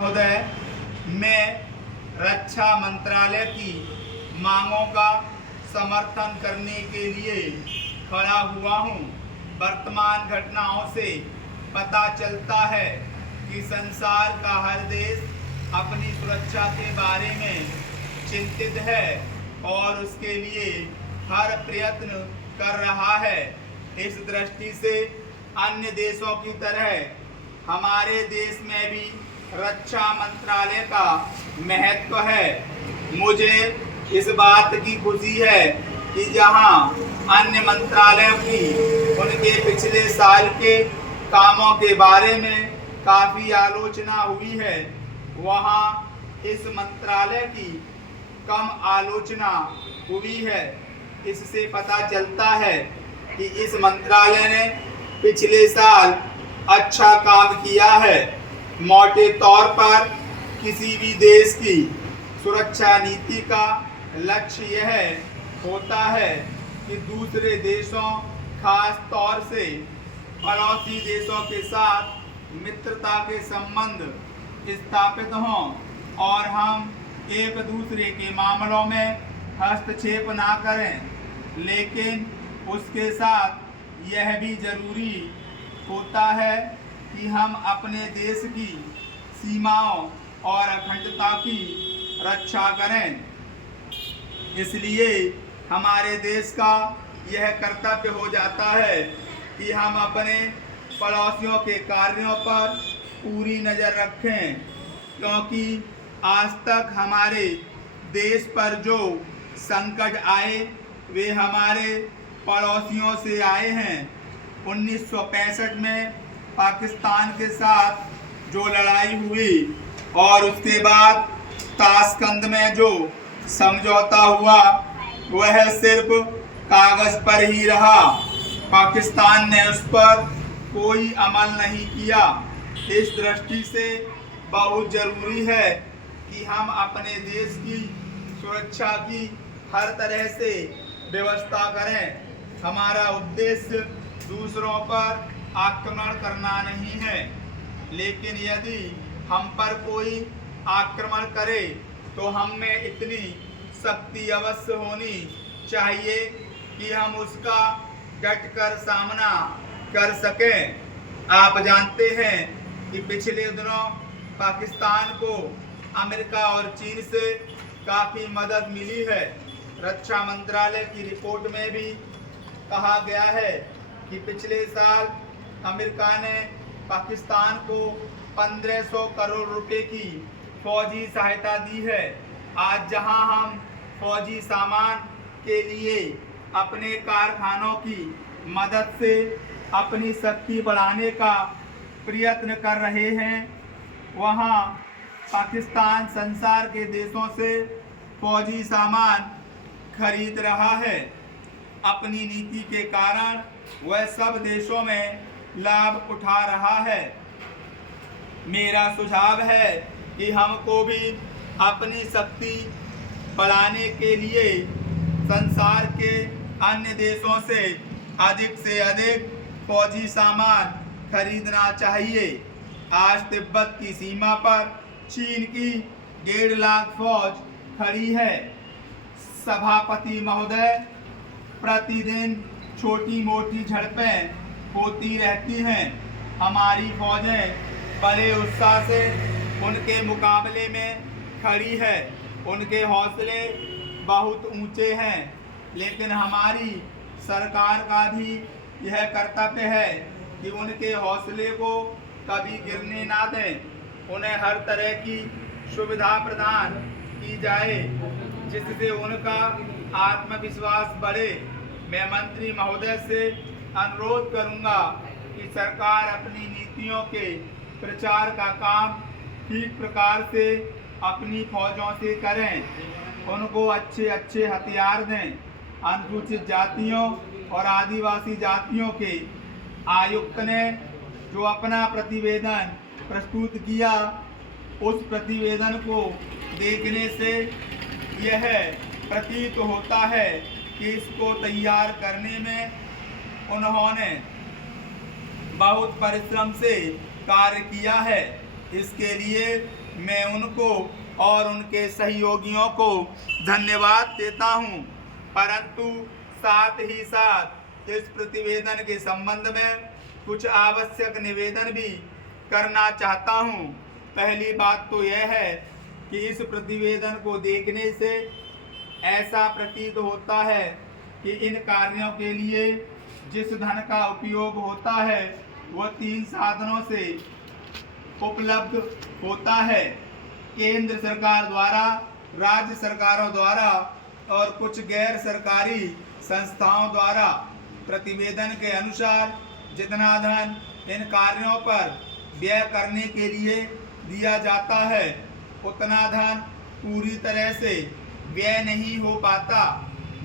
महोदय, मैं रक्षा मंत्रालय की मांगों का समर्थन करने के लिए खड़ा हुआ हूं। वर्तमान घटनाओं से पता चलता है कि संसार का हर देश अपनी सुरक्षा के बारे में चिंतित है और उसके लिए हर प्रयत्न कर रहा है। इस दृष्टि से अन्य देशों की तरह हमारे देश में भी रक्षा मंत्रालय का महत्व है। मुझे इस बात की खुशी है कि जहां अन्य मंत्रालयों की उनके पिछले साल के कामों के बारे में काफ़ी आलोचना हुई है, वहां इस मंत्रालय की कम आलोचना हुई है। इससे पता चलता है कि इस मंत्रालय ने पिछले साल अच्छा काम किया है। मोटे तौर पर किसी भी देश की सुरक्षा नीति का लक्ष्य यह होता है कि दूसरे देशों, खास तौर से पड़ोसी देशों के साथ मित्रता के संबंध स्थापित हों और हम एक दूसरे के मामलों में हस्तक्षेप ना करें। लेकिन उसके साथ यह भी जरूरी होता है कि हम अपने देश की सीमाओं और अखंडता की रक्षा करें। इसलिए हमारे देश का यह कर्तव्य हो जाता है कि हम अपने पड़ोसियों के कार्यों पर पूरी नज़र रखें, क्योंकि आज तक हमारे देश पर जो संकट आए वे हमारे पड़ोसियों से आए हैं। 1965 में पाकिस्तान के साथ जो लड़ाई हुई और उसके बाद ताशकंद में जो समझौता हुआ वह सिर्फ कागज पर ही रहा। पाकिस्तान ने उस पर कोई अमल नहीं किया। इस दृष्टि से बहुत जरूरी है कि हम अपने देश की सुरक्षा की हर तरह से व्यवस्था करें। हमारा उद्देश्य दूसरों पर आक्रमण करना नहीं है, लेकिन यदि हम पर कोई आक्रमण करे तो हम में इतनी शक्ति अवश्य होनी चाहिए कि हम उसका डटकर सामना कर सकें। आप जानते हैं कि पिछले दिनों पाकिस्तान को अमेरिका और चीन से काफ़ी मदद मिली है। रक्षा मंत्रालय की रिपोर्ट में भी कहा गया है कि पिछले साल अमेरिका ने पाकिस्तान को 1500 करोड़ रुपए की फौजी सहायता दी है। आज जहां हम फौजी सामान के लिए अपने कारखानों की मदद से अपनी शक्ति बढ़ाने का प्रयत्न कर रहे हैं, वहां पाकिस्तान संसार के देशों से फौजी सामान खरीद रहा है। अपनी नीति के कारण वह सब देशों में लाभ उठा रहा है। मेरा सुझाव है कि हमको भी अपनी शक्ति बढ़ाने के लिए संसार के अन्य देशों से अधिक फौजी सामान खरीदना चाहिए। आज तिब्बत की सीमा पर चीन की 1.5 लाख फौज खड़ी है। सभापति महोदय, प्रतिदिन छोटी मोटी झड़पें होती रहती हैं। हमारी फौजें बड़े उत्साह से उनके मुकाबले में खड़ी है। उनके हौसले बहुत ऊंचे हैं, लेकिन हमारी सरकार का भी यह कर्तव्य है कि उनके हौसले को कभी गिरने ना दें। उन्हें हर तरह की सुविधा प्रदान की जाए जिससे उनका आत्मविश्वास बढ़े। मैं मंत्री महोदय से अनुरोध करूंगा कि सरकार अपनी नीतियों के प्रचार का काम ठीक प्रकार से अपनी फौजों से करें। उनको अच्छे हथियार दें। अनुसूचित जातियों और आदिवासी जातियों के आयुक्त ने जो अपना प्रतिवेदन प्रस्तुत किया, उस प्रतिवेदन को देखने से यह प्रतीत होता है कि इसको तैयार करने में उन्होंने बहुत परिश्रम से कार्य किया है। इसके लिए मैं उनको और उनके सहयोगियों को धन्यवाद देता हूं। परंतु साथ ही साथ इस प्रतिवेदन के संबंध में कुछ आवश्यक निवेदन भी करना चाहता हूं। पहली बात तो यह है कि इस प्रतिवेदन को देखने से ऐसा प्रतीत होता है कि इन कार्यों के लिए जिस धन का उपयोग होता है वह 3 साधनों से उपलब्ध होता है, केंद्र सरकार द्वारा, राज्य सरकारों द्वारा और कुछ गैर सरकारी संस्थाओं द्वारा। प्रतिवेदन के अनुसार जितना धन इन कार्यों पर व्यय करने के लिए दिया जाता है उतना धन पूरी तरह से व्यय नहीं हो पाता।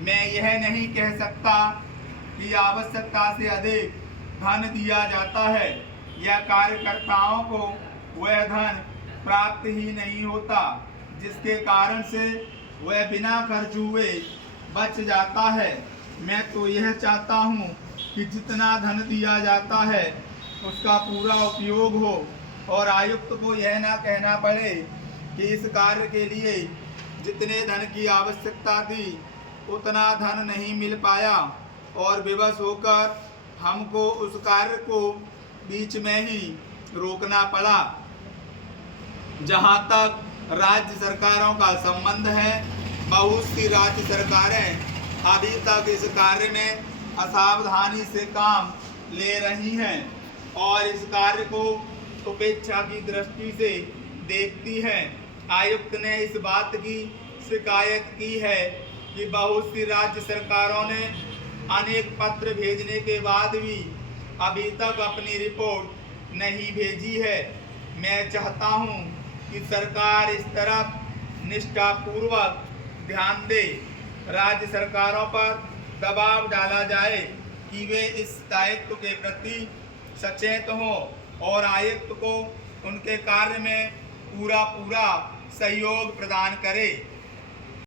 मैं यह नहीं कह सकता कि आवश्यकता से अधिक धन दिया जाता है या कार्यकर्ताओं को वह धन प्राप्त ही नहीं होता, जिसके कारण से वह बिना खर्च हुए बच जाता है। मैं तो यह चाहता हूँ कि जितना धन दिया जाता है उसका पूरा उपयोग हो और आयुक्त को यह ना कहना पड़े कि इस कार्य के लिए जितने धन की आवश्यकता थी उतना धन नहीं मिल पाया और विवश होकर हमको उस कार्य को बीच में ही रोकना पड़ा। जहां तक राज्य सरकारों का संबंध है, बहुत सी राज्य सरकारें अभी तक इस कार्य में असावधानी से काम ले रही हैं और इस कार्य को उपेक्षा की दृष्टि से देखती हैं। आयुक्त ने इस बात की शिकायत की है कि बहुत सी राज्य सरकारों ने अनेक पत्र भेजने के बाद भी अभी तक अपनी रिपोर्ट नहीं भेजी है। मैं चाहता हूं कि सरकार इस तरफ निष्ठापूर्वक ध्यान दे। राज्य सरकारों पर दबाव डाला जाए कि वे इस दायित्व के प्रति सचेत हों और आयुक्त को उनके कार्य में पूरा सहयोग प्रदान करें।